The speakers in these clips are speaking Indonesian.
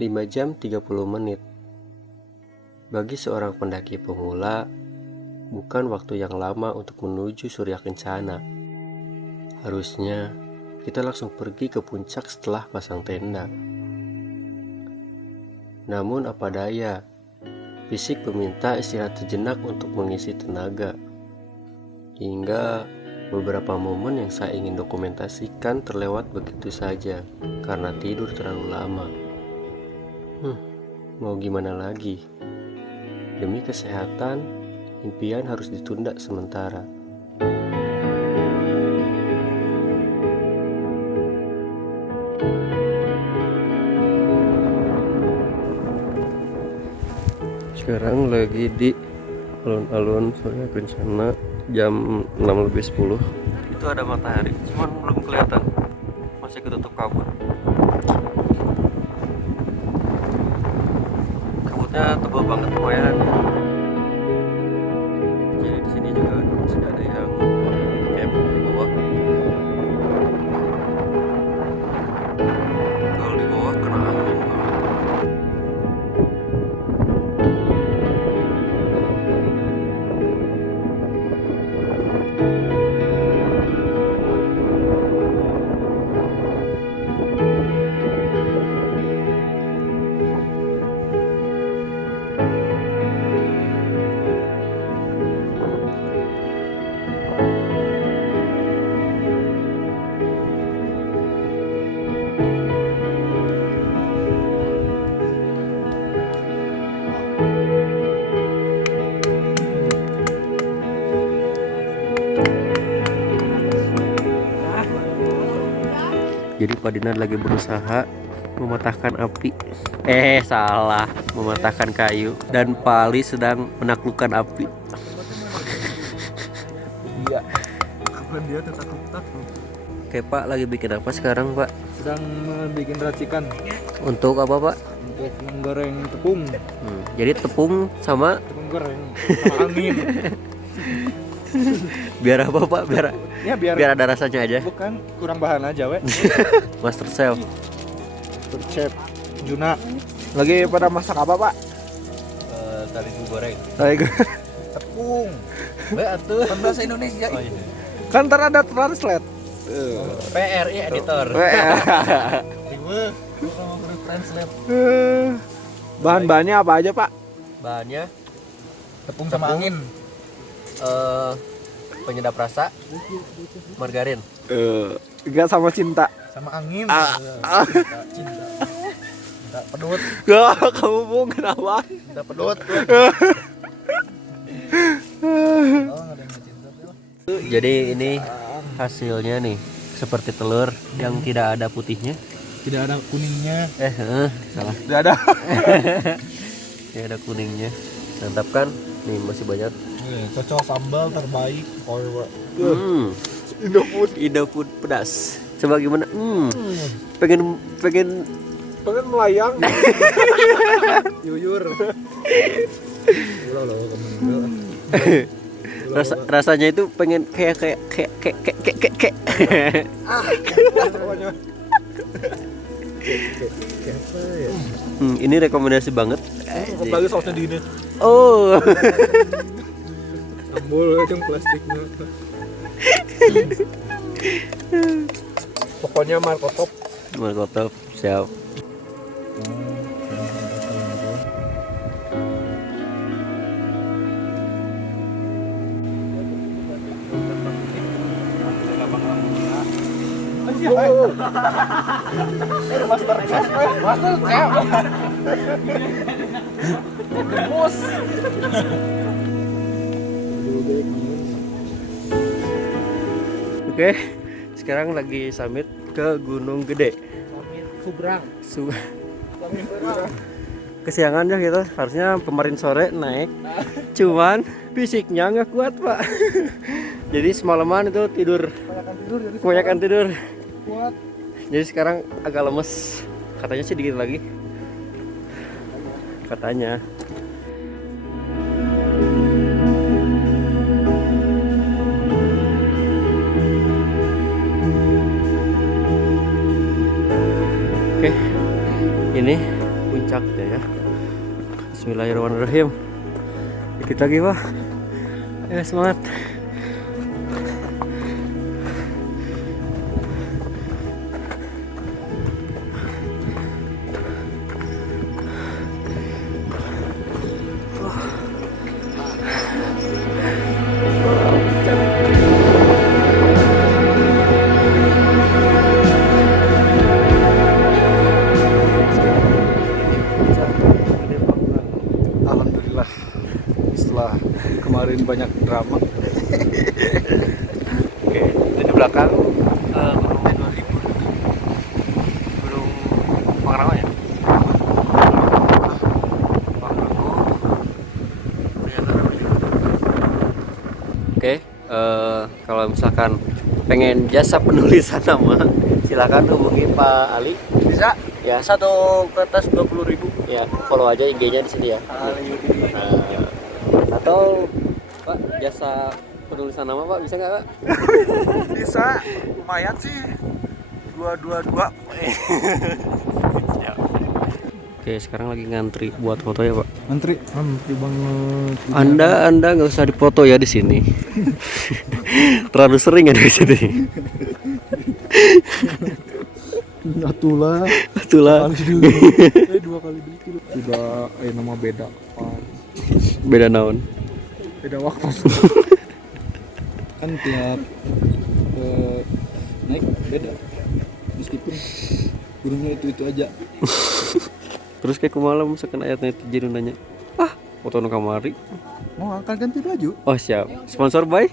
5 jam 30 menit. Bagi seorang pendaki pemula, bukan waktu yang lama untuk menuju Surya Kencana. Harusnya kita langsung pergi ke puncak setelah pasang tenda. Namun apa daya, fisik meminta istirahat sejenak untuk mengisi tenaga. Hingga beberapa momen yang saya ingin dokumentasikan terlewat begitu saja karena tidur terlalu lama. Mau gimana lagi? Demi kesehatan, impian harus ditunda sementara. Sekarang lagi di alun-alun Surya Kencana jam 6:10. Itu ada matahari, cuman belum kelihatan. Masih ketutup kabut. Kabutnya tebal banget lumayan. Jadi di sini juga masih ada yang camp di bawah. Kalau di bawah kena angin banget. Jadi Pak Dinar lagi berusaha mematahkan api. Salah, mematahkan kayu. Dan Pak Ali sedang menaklukkan api. Iya. Kapan dia takut-takut. Oke Pak, lagi bikin apa sekarang Pak? Sedang bikin racikan Untuk apa Pak? untuk menggoreng tepung. Jadi tepung sama Tepung goreng sama angin. biar apa Pak? Biar Ya biar ada rasanya aja. bukan kurang bahan aja we. Master Chef. Chef Juna. Lagi pada masak apa, Pak? Taligu goreng. Tepung. Be atuh. Kan bahasa Indonesia Oh, itu. iya. Kan ntar ada translate. PRI editor. Tiba translate. Bahan-bahannya apa aja, Pak? Bahannya Tepung sama angin. Penyedap rasa, margarin. Enggak sama cinta. Sama angin. Cinta. Cinta pedut. Kamu mau kenapa? Cinta pedut. Jadi ini hasilnya nih seperti telur yang tidak ada putihnya. Tidak ada kuningnya. Salah. Tidak ada. Tidak ada kuningnya. Mantap kan? Nih masih banyak. Cocok sambal terbaik. Indofood pedas. Coba gimana? Pengen melayang. Yuyur. rasanya itu pengen kayak ini rekomendasi banget. Apalagi sausnya di ini. Oh. Sambal yang plastiknya. Pokoknya Markotop. Markotop, siap. Master Chef. Mus. Oke, sekarang lagi summit ke Gunung Gede. Fubrang. Kesiangan ya kita, harusnya kemarin sore naik. Cuman fisiknya nggak kuat Pak. Jadi semalaman itu kebanyakan tidur. Kuat. Jadi sekarang agak lemes. Katanya sih dikit lagi. Katanya. Oke, ini puncaknya ya. Bismillahirrahmanirrahim. Dikit lagi Pak. Ya semangat. Alhamdulillah, setelah kemarin banyak drama. Oke, di belakang Gunung 2000. Gunung Pangrango ya? Oke, kalau misalkan pengen jasa penulisan nama, silakan hubungi Pak Ali. Bisa? Ya, satu kertas 20.000. Ya, follow aja IG-nya di sini ya. Atau Pak, jasa penulisan nama Pak, bisa nggak Pak? Bisa, lumayan sih. 222. Oke, sekarang lagi ngantri buat foto ya Pak. Antri banget. Anda nggak usah dipoto ya di sini. Terlalu sering ya di sini. Atulah. Itulah. Dua kali dulu. Udah nama beda. Beda naon. Beda waktu. Kan tiap naik beda. Meskipun gunungnya itu aja. Terus kayak kemalam misalkan ayatnya jadi nanya, foto nu kamari. Mau akan ganti baju. Oh siap. Sponsor by?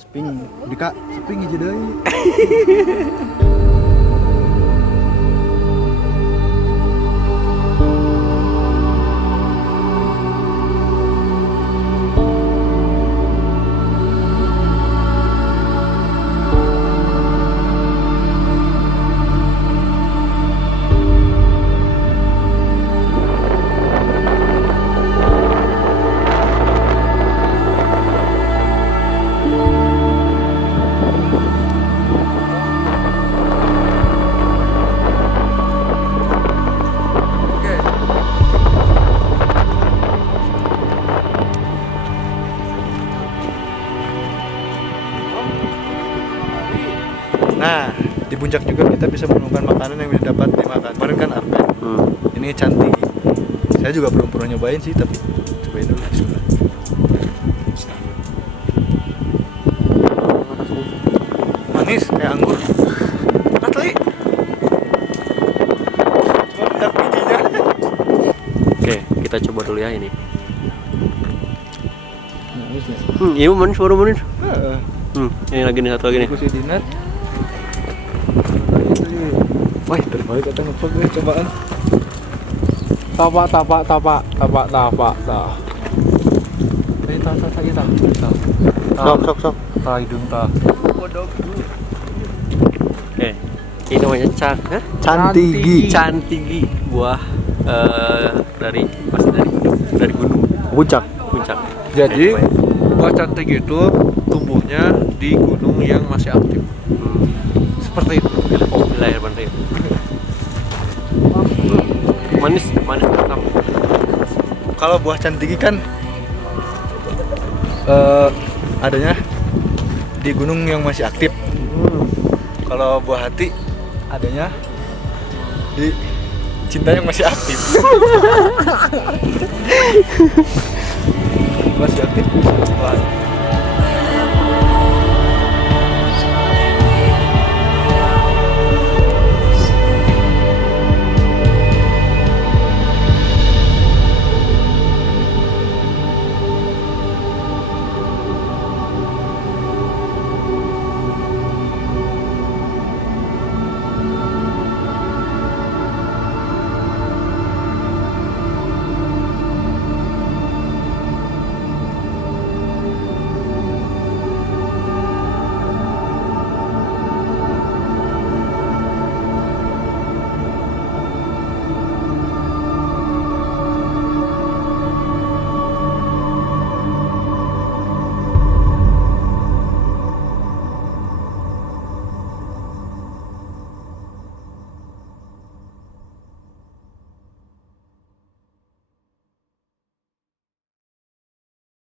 Sping, Dika, sping aja deh. Nah, di puncak juga kita bisa menemukan makanan yang bisa dapat dimakan. Kemarin kan arpen. Ini cantik. Saya juga belum pernah nyobain sih, tapi cobain dulu. Bismillah. Manis kayak anggur. Asli. Cuma lihat bijinya. Oke, kita coba dulu ya ini. Manis ya. Iya manis, baru manis. Heeh. Ini lagi nih, satu lagi nih. Kursi dinner. Wah, dari balik kita ngepok nih cobaan. Tapak. Sok. Tak hidung tak. Oke, ini namanya Cantigi, buah dari gunung Puncak. puncak. Jadi buah cantik itu tumbuhnya di gunung yang masih aktif. Seperti itu. Bismillahirrahmanirrahim. Manis asam. Kalau buah cantigi kan adanya di gunung yang masih aktif. Kalau buah hati adanya di cinta yang masih aktif. Masih aktif. Wah.